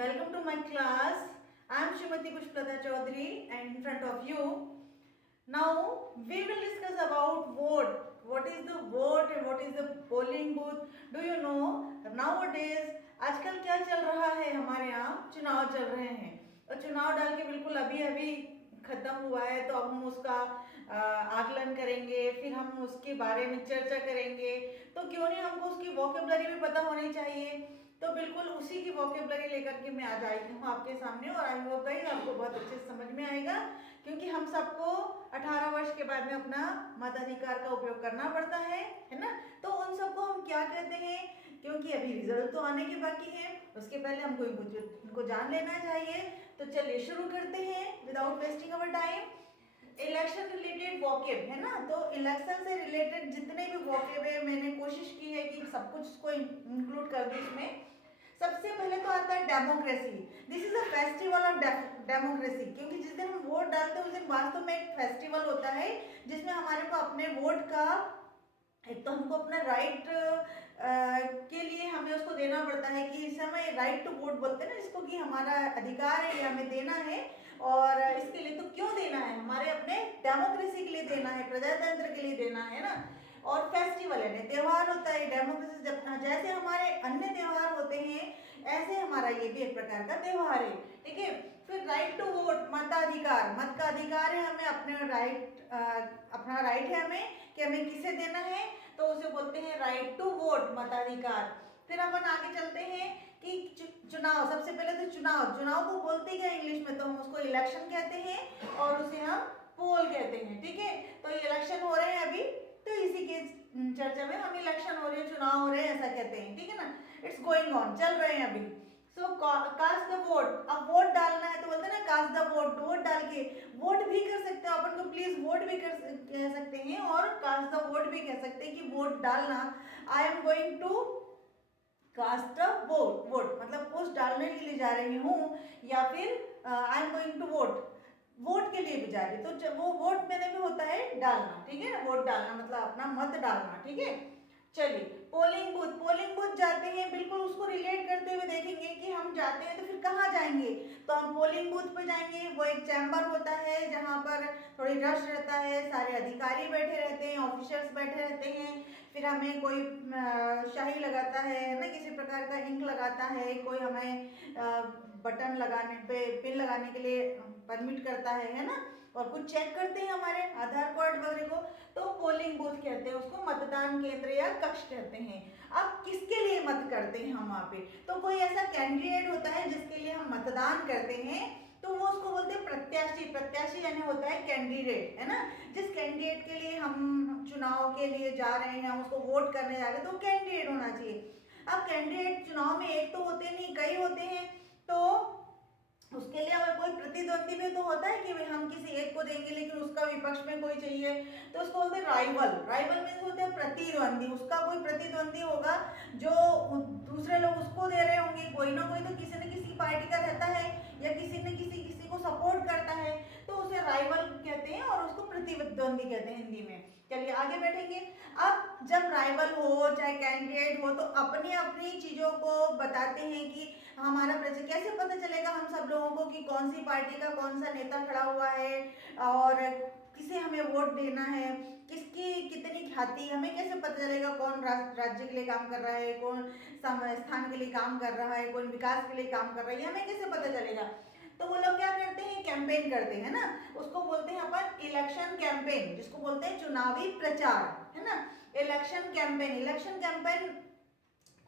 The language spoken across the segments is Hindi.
welcome to my class. I am Shrimati Pushpalata Chaudhary and in front of you. Now we will discuss about vote. What is the vote and what is the polling booth? Do you know nowadays आजकल क्या चल रहा है, हमारे यहाँ चुनाव चल रहे हैं और चुनाव डाल के बिल्कुल अभी अभी खत्म हुआ है। तो अब हम उसका आकलन करेंगे, फिर हम उसके बारे में चर्चा करेंगे। तो क्यों नहीं, हमको उसकी वोकेबलरी भी पता होनी चाहिए। तो बिल्कुल उसी की वोकेबलरी लेकर के मैं आज आई हूँ आपके सामने और आई होप गाइस आपको बहुत अच्छे से समझ में आएगा, क्योंकि हम सबको 18 वर्ष के बाद में अपना मताधिकार का उपयोग करना पड़ता है ना। तो उन सबको हम क्या कहते हैं, क्योंकि अभी रिजल्ट तो आने के बाकी है, उसके पहले हमको इनको जान लेना चाहिए। तो चलिए शुरू करते हैं without wasting our time. Election related vocab है ना, तो इलेक्शन से रिलेटेड जितने भी वोकेब है मैंने कोशिश की है कि सब कुछ इसको इंक्लूड कर दूं इसमें। सबसे पहले तो आता है democracy. This is a festival of democracy, क्योंकि जिस दिन हम वोट डालते हैं उस दिन वास्तव में एक फेस्टिवल होता है जिसमें हमारे को अपने वोट का एक तो हमको अपना राइट के लिए हमें उसको देना पड़ता है कि इस समय राइट टू वोट बोलते हैं ना, जिसको कि हमारा अधिकार है, ये हमें देना है। और इसके लिए तो क्यों देना है, हमारे अपने डेमोक्रेसी के लिए देना है, प्रजातंत्र के लिए देना है ना। और फेस्टिवल है, त्योहार होता है डेमोक्रेसी। जब जैसे हमारे अन्य त्योहार होते हैं ऐसे हमारा ये भी एक प्रकार का त्योहार है, ठीक है। फिर राइट टू वोट, मताधिकार, मत का अधिकार है हमें, अपने राइट अपना राइट है हमें कि हमें किसे देना है, तो उसे बोलते हैं राइट टू वोट, मताधिकार। फिर अपन आगे चलते हैं कि चुनाव। सबसे पहले तो चुनाव को बोलते क्या इंग्लिश में, तो हम उसको इलेक्शन कहते हैं और उसे हम पोल कहते हैं, ठीक है। तो इलेक्शन हो रहे हैं अभी, तो इसी के चर्चा में हम इलेक्शन हो रहे हैं, चुनाव हो रहे हैं ऐसा कहते हैं, ठीक है ना। इट्स गोइंग ऑन, चल रहे हैं अभी। सो कास्ट द वोट, अब वोट डालना है तो बोलते हैं ना कास्ट द वोट, वोट डाल के वोट भी कर सकते हो अपन को, प्लीज वोट भी कह सकते हैं और कास्ट द वोट भी कह सकते हैं कि वोट डालना। I am going to cast a vote, मतलब पोस्ट डालने के लिए जा रही हूँ, या फिर I am going to vote के लिए भी जा रही। तो वो वोट मैंने भी होता है डालना, ठीक है ना, वोट डालना मतलब अपना मत डालना, ठीक है। चलिए पोलिंग बूथ जाते हैं, बिल्कुल उसको रिलेट करते हुए देखेंगे कि हम जाते हैं तो फिर कहाँ जाएंगे। तो हम पोलिंग बूथ पे जाएंगे, वो एक चैम्बर होता है जहाँ पर थोड़ी रश रहता है, सारे अधिकारी बैठे रहते हैं, ऑफिसर्स बैठे रहते हैं। फिर हमें कोई शाही लगाता है ना, किसी प्रकार का इंक लगाता है, कोई हमें बटन लगाने पे पिन लगाने के लिए परमिट करता है ना, और कुछ चेक करते हैं हमारे आधार कार्ड वगैरह को। तो पोलिंग बूथ कहते हैं उसको, मतदान केंद्र या कक्ष कहते हैं। अब किसके लिए मत करते हैं हम वहाँ पे, तो कोई ऐसा कैंडिडेट होता है जिसके लिए हम मतदान करते हैं, तो वो उसको बोलते हैं प्रत्याशी यानी होता है कैंडिडेट, है ना। जिस कैंडिडेट के लिए हम चुनाव के लिए जा रहे हैं, हम उसको वोट करने जा रहे हैं, तो कैंडिडेट होना चाहिए। अब कैंडिडेट चुनाव में एक तो होते नहीं, कई होते हैं, तो उसके लिए हमें कोई प्रतिद्वंदी भी तो होता है कि भाई हम किसी एक को देंगे लेकिन उसका विपक्ष में कोई चाहिए, तो उसको बोलते हैं राइवल मीन्स होते हैं प्रतिद्वंदी। उसका कोई प्रतिद्वंदी होगा जो दूसरे लोग उसको दे रहे होंगे, कोई ना कोई तो किसी न किसी पार्टी का रहता है या किसी न किसी को सपोर्ट करता है, तो उसे राइवल कहते हैं और उसको प्रतिद्वंदी कहते हैं हिंदी में। चलिए आगे बैठेंगे। अब जब राइवल हो चाहे कैंडिडेट हो, तो अपनी अपनी चीजों को बताते हैं कि हमारा कैसे पता चलेगा हम सब लोगों को कि कौन सी पार्टी का कौन सा नेता खड़ा हुआ है और किसे हमें वोट देना है, किसकी कितनी ख्याति, हमें कैसे पता चलेगा कौन राज्य के लिए काम कर रहा है, कौन स्थान के लिए काम कर रहा है, कौन विकास के लिए काम कर रहा है, हमें कैसे पता चलेगा। तो वो लोग क्या करते हैं, कैंपेन करते हैं ना, उसको बोलते हैं अपन इलेक्शन कैंपेन, जिसको बोलते हैं चुनावी प्रचार, है ना। इलेक्शन कैंपेन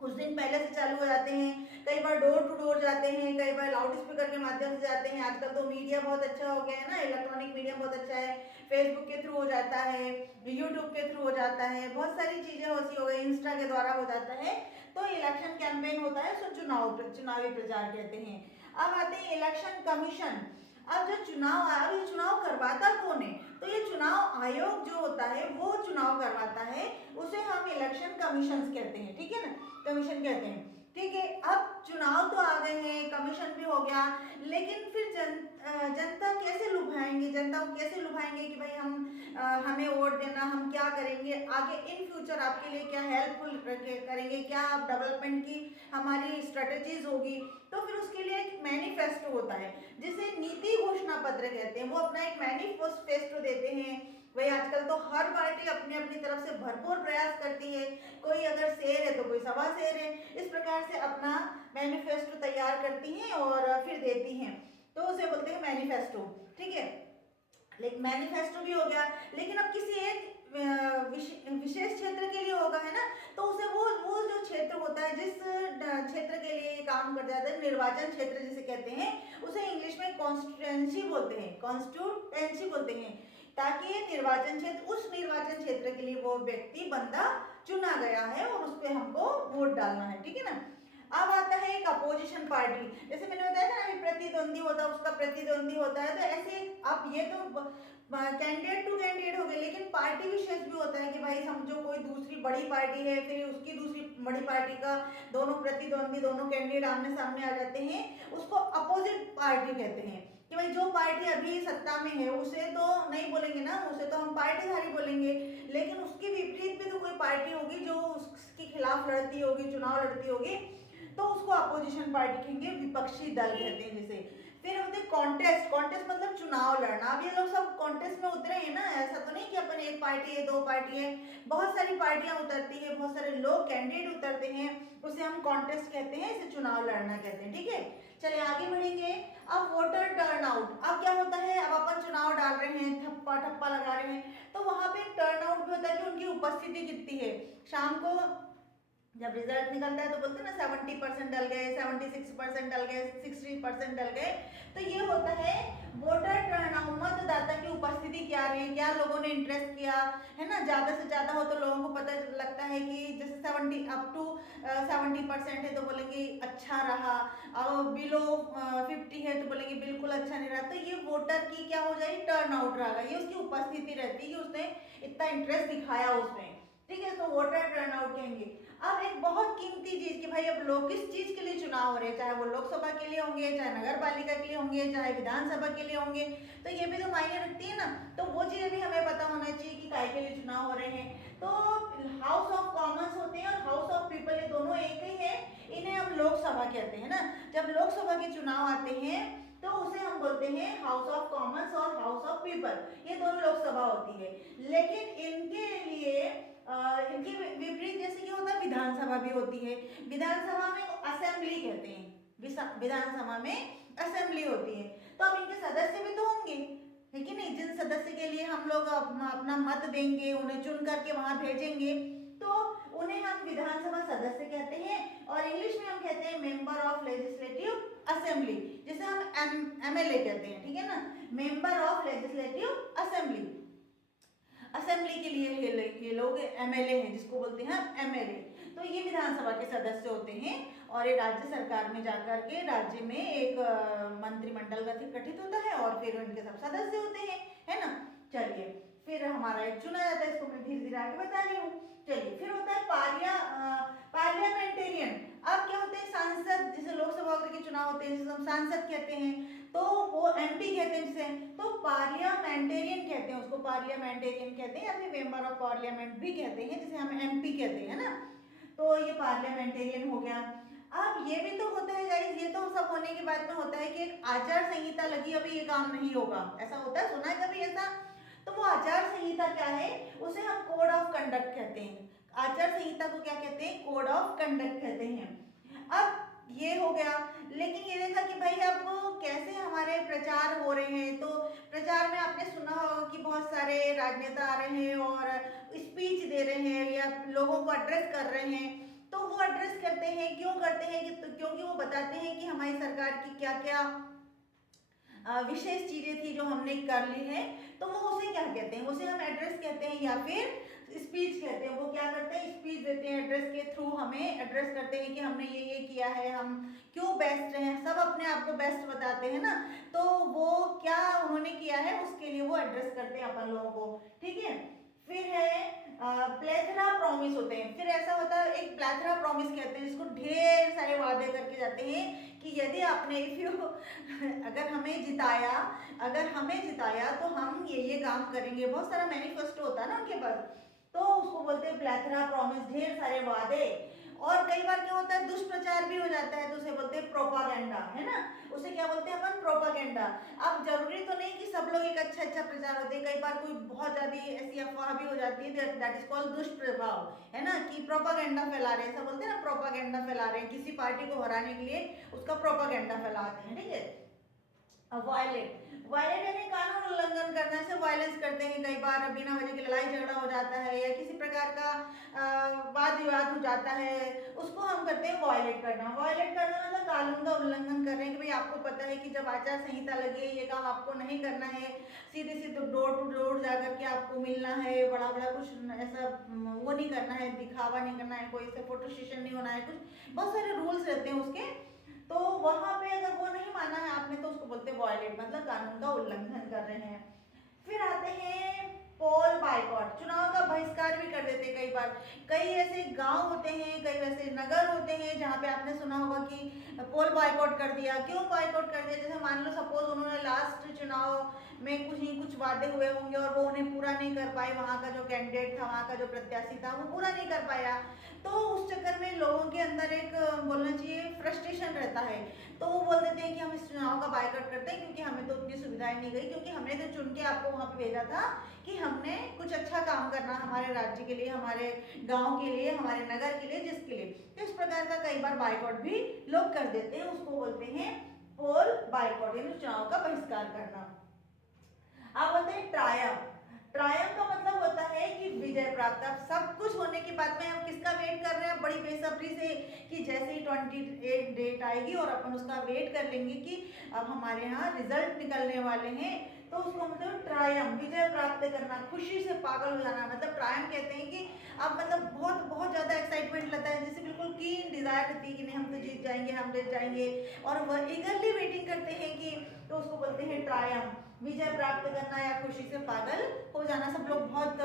कुछ दिन पहले से चालू हो जाते हैं, कई बार डोर टू डोर जाते हैं, कई बार लाउड स्पीकर के माध्यम से जाते हैं। आजकल तो मीडिया बहुत अच्छा हो गया है ना, इलेक्ट्रॉनिक मीडिया बहुत अच्छा है, फेसबुक के थ्रू हो जाता है, यूट्यूब के थ्रू हो जाता है, बहुत सारी चीजें ऐसी हो गई, इंस्टा के द्वारा हो जाता है। तो इलेक्शन कैंपेन होता है, उसको चुनावी प्रचार कहते हैं। अब आते हैं इलेक्शन कमीशन। अब जो चुनाव करवाता कौन है, तो ये चुनाव आयोग जो होता है वो चुनाव करवाता है, उसे हम इलेक्शन कमीशन कहते हैं, ठीक है ना, कमीशन कहते हैं, ठीक है। अब चुनाव तो आ गए हैं, कमीशन भी हो गया, लेकिन फिर जनता कैसे लुभाएंगे, जनता को कैसे लुभाएंगे कि भाई हम हमें वोट देना, हम क्या करेंगे आगे इन फ्यूचर आपके लिए, क्या हेल्पफुल करेंगे, क्या डेवलपमेंट की हमारी स्ट्रेटेजीज होगी। तो फिर उसके लिए एक मैनिफेस्टो होता है जिसे नीति घोषणा पत्र कहते हैं, वो अपना एक मैनिफेस्टो देते हैं। वही आजकल तो हर पार्टी अपनी अपनी तरफ से भरपूर प्रयास करती है, कोई अगर शेर है तो कोई सवा शेर है, इस प्रकार से अपना मैनिफेस्टो तैयार करती हैं और फिर देती हैं, तो उसे बोलते हैं मैनिफेस्टो। ठीक है, लेकिन मैनिफेस्टो भी हो गया, लेकिन अब किसी एक विशेष क्षेत्र के लिए होगा, है ना, तो उसे वो जो क्षेत्र होता है, जिस क्षेत्र के लिए ये काम कर जाता है, निर्वाचन क्षेत्र जिसे कहते हैं, उसे इंग्लिश में कॉन्स्टिट्यूएंसी बोलते हैं, कॉन्स्टिट्यूएंसी बोलते हैं, ताकि ये निर्वाचन क्षेत्र, उस निर्वाचन क्षेत्र के लिए वो व्यक्ति बंदा चुना गया है और उस पर हमको वोट डालना है। ठीक है ना। अब आता है एक अपोजिशन पार्टी, जैसे मैंने बताया था ना, प्रतिद्वंदी होता है, उसका प्रतिद्वंदी होता है, तो ऐसे अब ये तो कैंडिडेट टू कैंडिडेट हो गए, लेकिन पार्टी विशेष भी होता है कि भाई समझो कोई दूसरी बड़ी पार्टी है, फिर उसकी दूसरी बड़ी पार्टी का दोनों प्रतिद्वंदी, दोनों कैंडिडेट आमने सामने आ जाते हैं, उसको अपोजिट पार्टी कहते हैं। कि भाई जो पार्टी अभी सत्ता में है उसे तो नहीं बोलेंगे ना, उसे तो हम पार्टीधारी बोलेंगे, लेकिन उसके विपरीत भी तो कोई पार्टी होगी जो उसके खिलाफ लड़ती होगी, चुनाव लड़ती होगी, तो उसको अपोजिशन पार्टी कहेंगे, विपक्षी दल कहते हैं जिसे। फिर होते कॉन्टेस्ट, कॉन्टेस्ट मतलब चुनाव लड़ना। अब ये लोग सब कॉन्टेस्ट में उतरे हैं ना, ऐसा तो नहीं कि अपन एक पार्टी है, दो पार्टी है, बहुत सारी पार्टियां उतरती है, बहुत सारे लोग कैंडिडेट उतरते हैं, उसे हम कॉन्टेस्ट कहते हैं, इसे चुनाव लड़ना कहते हैं। ठीक है, चलिए आगे बढ़ेंगे। अब वोटर टर्नआउट, अब क्या होता है, अब अपन चुनाव डाल रहे हैं, थप्पा ठप्पा लगा रहे हैं, तो वहां पे टर्नआउट भी होता है कि उनकी उपस्थिति कितनी है। शाम को जब रिजल्ट निकलता है तो बोलते हैं ना 70% डल गए, 76% डल गए, 60% डल गए, तो ये होता है वोटर टर्नआउट, मतदाता की उपस्थिति क्या रही, क्या लोगों ने इंटरेस्ट किया, है ना, ज्यादा से ज्यादा हो तो लोगों को पता लगता है कि जैसे 70 अप टू 70% है तो बोलेंगे अच्छा रहा, और बिलो 50 है तो बोलेंगे बिल्कुल अच्छा नहीं रहा, तो ये वोटर की क्या हो जाएगी, टर्नआउट रहेगा, ये उसकी उपस्थिति रहती है कि उसने इतना इंटरेस्ट दिखाया उसमें। ठीक है, तो वोटर टर्नआउट कहेंगे। अब एक बहुत कीमती चीज कि भाई अब लोग किस चीज के लिए चुनाव हो रहे हैं, चाहे वो लोकसभा के लिए होंगे, चाहे नगर पालिका के लिए होंगे, चाहे विधानसभा के लिए होंगे, तो ये भी तो मायने रखती है ना, तो वो चीजें भी हमें पता होना चाहिए कि काय के लिए चुनाव हो रहे हैं। तो हाउस ऑफ कॉमन्स होते हैं और हाउस ऑफ पीपल, ये दोनों एक ही है, इन्हें हम लोकसभा कहते हैं ना। जब लोकसभा के चुनाव आते हैं तो उसे हम बोलते हैं हाउस ऑफ कॉमन्स और हाउस ऑफ पीपल, ये दोनों लोकसभा होती है। लेकिन इनके लिए इनके विपरीत जैसे कि होता है विधानसभा भी होती है, विधानसभा में असेंबली कहते हैं, विधानसभा में असेंबली होती है, तो अब इनके सदस्य भी तो होंगे, है कि नहीं, जिन सदस्य के लिए हम लोग अपना मत देंगे, उन्हें चुन करके वहां भेजेंगे, तो उन्हें हम विधानसभा सदस्य कहते हैं, और इंग्लिश में हम कहते हैं मेंबर ऑफ लेजिस्लेटिव असेंबली, जिसे हम एमएलए कहते हैं। ठीक है ना, member of legislative assembly, assembly के लिए ये लोग एमएलए हैं, जिसको बोलते हैं एमएलए, तो ये विधानसभा के सदस्य होते हैं, और ये राज्य सरकार में जाकर के राज्य में एक मंत्रिमंडल गठित होता है, और फिर उनके सब सदस्य होते हैं, है ना। चलिए, फिर हमारा एक चुना जाता है, इसको मैं धीरे धीरे आगे बता रही हूँ। चलिए, फिर होता है पार्लियामेंटेरियन। अब क्या होते हैं, सांसद, जैसे लोकसभा के चुनाव होते हैं जिसे हम सांसद कहते हैं, तो वो एमपी कहते हैं जिसे, तो पार्लियामेंटेरियन कहते हैं उसको, पार्लियामेंटेरियन कहते हैं, या फिर मेंबर ऑफ पार्लियामेंट भी कहते हैं, जिसे हम एमपी कहते हैं ना। तो ये पार्लियामेंटेरियन हो गया। अब ये भी तो होता है गाइस, ये तो सब होने के बाद में होता है कि एक आचार संहिता लगी, अभी ये काम नहीं होगा, ऐसा होता है, सुना है कभी ऐसा? तो वो आचार संहिता क्या है, उसे हम कोड ऑफ कंडक्ट कहते हैं। आचार संहिता को क्या कहते हैं, कोड ऑफ कंडक्ट कहते हैं। अब ये हो गया, लेकिन ये देखा कि भाई अब कैसे हमारे प्रचार हो रहे हैं, तो प्रचार में आपने सुना होगा कि बहुत सारे राजनेता आ रहे हैं और स्पीच दे रहे हैं या लोगों को एड्रेस कर रहे हैं, तो वो एड्रेस करते हैं, क्यों करते हैं कि क्योंकि वो बताते हैं कि हमारी सरकार की क्या क्या विशेष चीजें थी जो हमने कर ली है, तो वो उसे क्या कहते हैं, उसे हम एड्रेस कहते हैं या फिर स्पीच कहते हैं। वो क्या करते हैं, स्पीच देते हैं, एड्रेस के थ्रू हमें एड्रेस करते हैं कि हमने ये किया है, हम क्यों बेस्ट हैं, सब अपने आप को बेस्ट बताते हैं ना, तो वो क्या उन्होंने किया है उसके लिए वो एड्रेस करते हैं अपन लोगों को। ठीक है, फिर है प्लेथरा प्रॉमिस होते हैं। फिर ऐसा होता है, एक प्लेथरा प्रॉमिस कहते हैं जिसको ढेर सारे वादे करके जाते हैं कि कि यदि आपने इफ यू अगर हमें जिताया तो हम ये काम करेंगे, बहुत सारा मैनिफेस्टो होता है ना उनके पास, तो उसको बोलते हैं प्लेथरा प्रॉमिस, ढेर सारे वादे। और कई बार क्या होता है दुष्प्रचार भी हो जाता है, तो उसे बोलते हैं प्रोपागेंडा, है ना, उसे क्या बोलते हैं अपन, प्रोपागेंडा। अब जरूरी तो नहीं कि सब लोग एक अच्छा अच्छा प्रचार होते हैं, कई बार कोई बहुत ज्यादा ऐसी अफवाह भी हो जाती है, दैट इज कॉल्ड दुष्प्रभाव, है ना, कि प्रोपागेंडा फैला रहे हैं, ऐसा बोलते हैं ना, प्रोपागेंडा फैला रहे हैं, किसी पार्टी को हराने के लिए उसका प्रोपागेंडा फैलाते हैं, ठीक है। वायलेट, वायलेट यानी कानून उल्लंघन करना, से वायलेंस करते हैं, कई बार बिना वजह की लड़ाई झगड़ा हो जाता है या किसी प्रकार का वाद विवाद हो जाता है, उसको हम करते हैं वायलेट करना। वायलेट करना मतलब कानून का उल्लंघन कर रहे हैं कि भाई आपको पता है कि जब आचार संहिता लगी है ये काम आपको नहीं करना है, सीधे सीधे डोर टू डोर जाकर के आपको मिलना है, बड़ा बड़ा कुछ ऐसा वो नहीं करना है, दिखावा नहीं करना है, कोई से फोटो सेशन नहीं होना है, कुछ बहुत सारे रूल्स रहते हैं उसके। तो वहां पे अगर वो नहीं माना है आपने तो उसको बोलते हैं वॉयलेट, मतलब कानून का उल्लंघन कर रहे हैं। फिर आते हैं पोल बाइकॉट, चुनाव का बहिष्कार भी कर देते हैं कई बार। कई ऐसे गांव होते हैं, कई वैसे नगर होते हैं जहाँ पे आपने सुना होगा कि पोल बाइकॉट कर दिया। क्यों बाइकॉट कर दिया? जैसे मान लो सपोज उन्होंने लास्ट चुनाव में कुछ वादे हुए होंगे और वो उन्हें पूरा नहीं कर पाए, वहाँ का जो कैंडिडेट था, वहाँ का जो प्रत्याशी था वो पूरा नहीं कर पाया, तो उस चक्कर में लोगों के अंदर एक बोलना चाहिए फ्रस्ट्रेशन रहता है, तो वो बोल देते हैं कि हम इस चुनाव का बायकॉट करते हैं क्योंकि हमें तो उतनी सुविधाएं नहीं गई, क्योंकि हमने तो चुन के आपको वहाँ पे भेजा था कि हमने कुछ अच्छा काम करना हमारे राज्य के लिए, हमारे गांव के लिए, हमारे नगर के लिए, जिसके लिए। तो इस प्रकार का कई बार बायकॉट भी लोग कर देते हैं, उसको बोलते हैं पोल बायकॉट, यानी चुनाव का बहिष्कार करना। अब बोलते हैं ट्रायम्फ। ट्रायम्फ का मतलब होता है कि विजय प्राप्त। अब सब कुछ होने के बाद में हम किसका वेट कर रहे हैं बड़ी बेसब्री से, कि जैसे ही 28 डेट आएगी और अपन उसका वेट कर लेंगे कि अब हमारे यहाँ रिजल्ट निकलने वाले हैं, तो उसको मतलब ट्रायम्फ, विजय प्राप्त करना, खुशी से पागल हो जाना, मतलब ट्रायम्फ कहते हैं कि अब मतलब बहुत बहुत ज्यादा एक्साइटमेंट लगता है, जैसे बिल्कुल कीन डिजायर रहती है कि नहीं हम तो जीत जाएंगे, हम जीत जाएंगे, और वह ईगरली वेटिंग करते हैं कि, तो उसको बोलते हैं ट्रायम्फ, विजय प्राप्त करना या खुशी से पागल हो जाना। सब लोग बहुत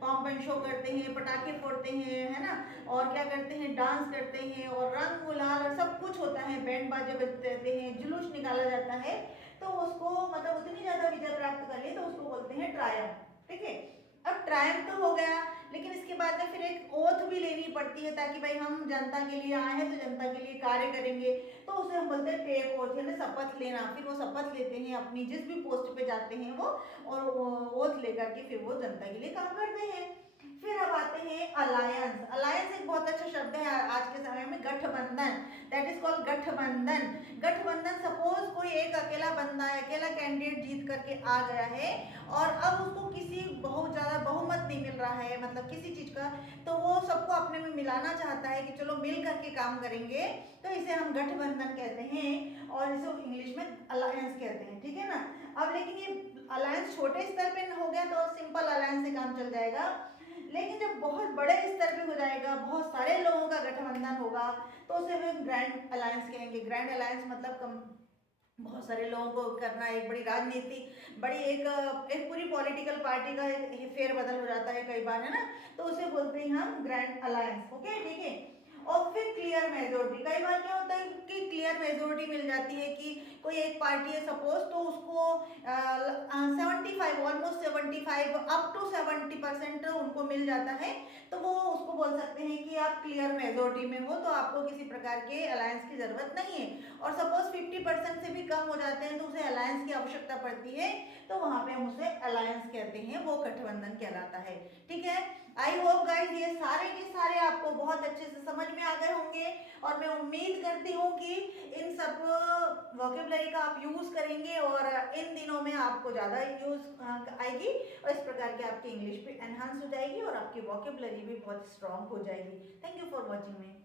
पॉम्प एंड शो करते हैं, पटाखे फोड़ते हैं, है ना, और क्या करते हैं, डांस करते हैं, और रंग गुलाल और सब कुछ होता है, बैंड बाजे बजते रहते हैं, जुलूस निकाला जाता है, तो उसको मतलब उतनी ज्यादा विजय प्राप्त कर ली तो उसको बोलते हैं ट्रायम्फ, ठीक है। अब ट्रायम्फ तो हो गया, लेकिन इसके बाद में फिर एक ओथ भी लेनी पड़ती है, ताकि भाई हम जनता के लिए आए हैं तो जनता के लिए कार्य करेंगे, तो उसे हम बोलते हैं टेक ओथ, यानी शपथ लेना। फिर वो शपथ लेते हैं अपनी जिस भी पोस्ट पे जाते हैं वो, और ओथ लेकर के फिर वो जनता के लिए काम करते हैं। फिर अब आते हैं अलायंस। अलायंस एक बहुत अच्छा शब्द है आज के समय में, गठबंधन, दैट इज कॉल्ड गठबंधन। गठबंधन, सपोज कोई एक अकेला बंदा है, अकेला कैंडिडेट जीत करके आ गया है और अब उसको किसी बहुत ज्यादा बहुमत नहीं मिल रहा है, मतलब किसी चीज का, तो वो सबको अपने में मिलाना चाहता है कि चलो मिल करके काम करेंगे, तो इसे हम गठबंधन कहते हैं, और इसे इंग्लिश में अलायंस कहते हैं, ठीक है ना। अब लेकिन ये अलायंस छोटे स्तर पे हो गया तो सिंपल अलायंस से काम चल जाएगा, लेकिन जब बहुत बड़े स्तर पे हो जाएगा, बहुत सारे लोगों का गठबंधन होगा, तो उसे हम ग्रैंड अलायंस कहेंगे। ग्रैंड अलायंस मतलब बहुत सारे लोगों को करना, एक बड़ी राजनीति, बड़ी एक पूरी पॉलिटिकल पार्टी का एक फेरबदल हो जाता है कई बार, है ना, तो उसे बोलते हैं हम ग्रैंड अलायंस, ओके, ठीक है। और फिर क्लियर मेजोरिटी, कई बार क्या होता है कि क्लियर मेजोरिटी मिल जाती है, कि कोई एक पार्टी है सपोज, तो उसको 75, ऑलमोस्ट 75 अप टू 70% उनको मिल जाता है, तो वो उसको बोल सकते हैं कि आप क्लियर मेजोरिटी में हो, तो आपको किसी प्रकार के अलायंस की जरूरत नहीं है। और सपोज 50% से भी कम हो जाते हैं तो उसे अलायंस की आवश्यकता पड़ती है, तो वहां पे हम उसे अलायंस कहते हैं, वो गठबंधन कहलाता है, ठीक है। आई होप गाइस ये सारे के सारे आपको बहुत अच्छे से समझ में आ गए होंगे, और मैं उम्मीद करती हूँ कि इन सब वोकेबलरी का आप यूज करेंगे और इन दिनों में आपको ज़्यादा यूज आएगी, और इस प्रकार की आपकी इंग्लिश भी एनहांस हो जाएगी और आपकी वोकेबलरी भी बहुत स्ट्रांग हो जाएगी। Thank you for watching me.